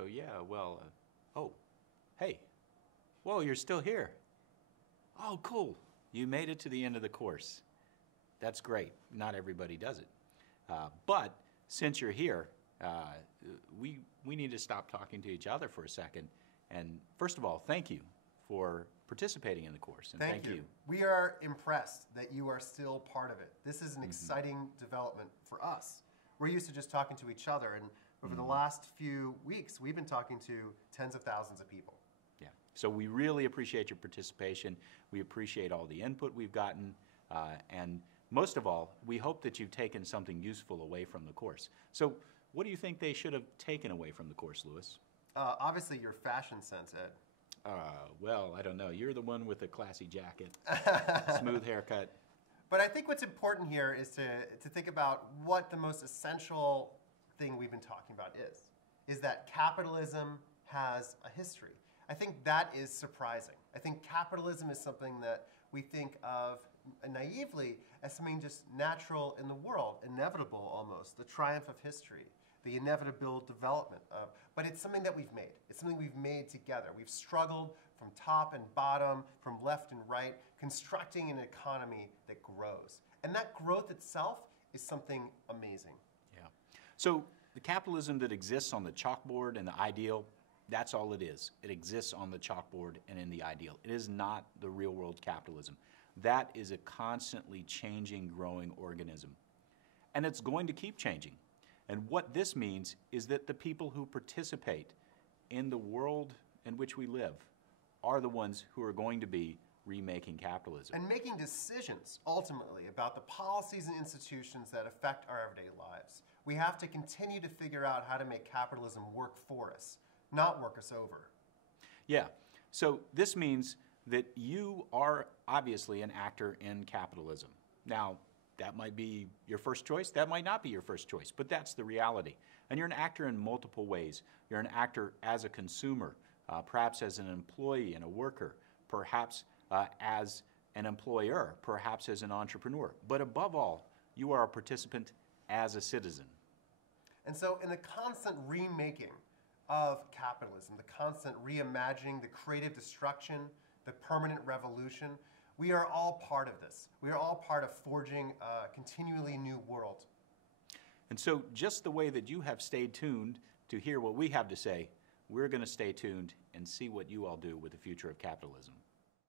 So yeah, well, oh, hey, whoa, you're still here. Oh, cool. You made it to the end of the course. That's great. Not everybody does it. But since you're here, we need to stop talking to each other for a second. And first of all, thank you for participating in the course. And Thank you. We are impressed that you are still part of it. This is an exciting development for us. We're used to just talking to each other, and over the last few weeks, we've been talking to tens of thousands of people. Yeah. So we really appreciate your participation. We appreciate all the input we've gotten, and most of all, we hope that you've taken something useful away from the course. So what do you think they should have taken away from the course, Louis? Obviously, your fashion sense, Ed. Well, I don't know. You're the one with the classy jacket, smooth haircut. But I think what's important here is to think about what the most essential thing we've been talking about is that capitalism has a history. I think that is surprising. I think capitalism is something that we think of naively as something just natural in the world, inevitable almost, the triumph of history, the inevitable development of, but it's something that we've made. It's something we've made together. We've struggled from top and bottom, from left and right, constructing an economy that grows. And that growth itself is something amazing. Yeah. So the capitalism that exists on the chalkboard and the ideal, that's all it is. It exists on the chalkboard and in the ideal. It is not the real world capitalism. That is a constantly changing, growing organism. And it's going to keep changing. And what this means is that the people who participate in the world in which we live are the ones who are going to be remaking capitalism. And making decisions, ultimately, about the policies and institutions that affect our everyday lives. We have to continue to figure out how to make capitalism work for us, not work us over. Yeah. So this means that you are obviously an actor in capitalism. Now, that might be your first choice, that might not be your first choice, but that's the reality. And you're an actor in multiple ways. You're an actor as a consumer, perhaps as an employee and a worker, perhaps as an employer, perhaps as an entrepreneur. But above all, you are a participant as a citizen. And so in the constant remaking of capitalism, the constant reimagining, the creative destruction, the permanent revolution, we are all part of this. We are all part of forging a continually new world. And so just the way that you have stayed tuned to hear what we have to say, we're going to stay tuned and see what you all do with the future of capitalism.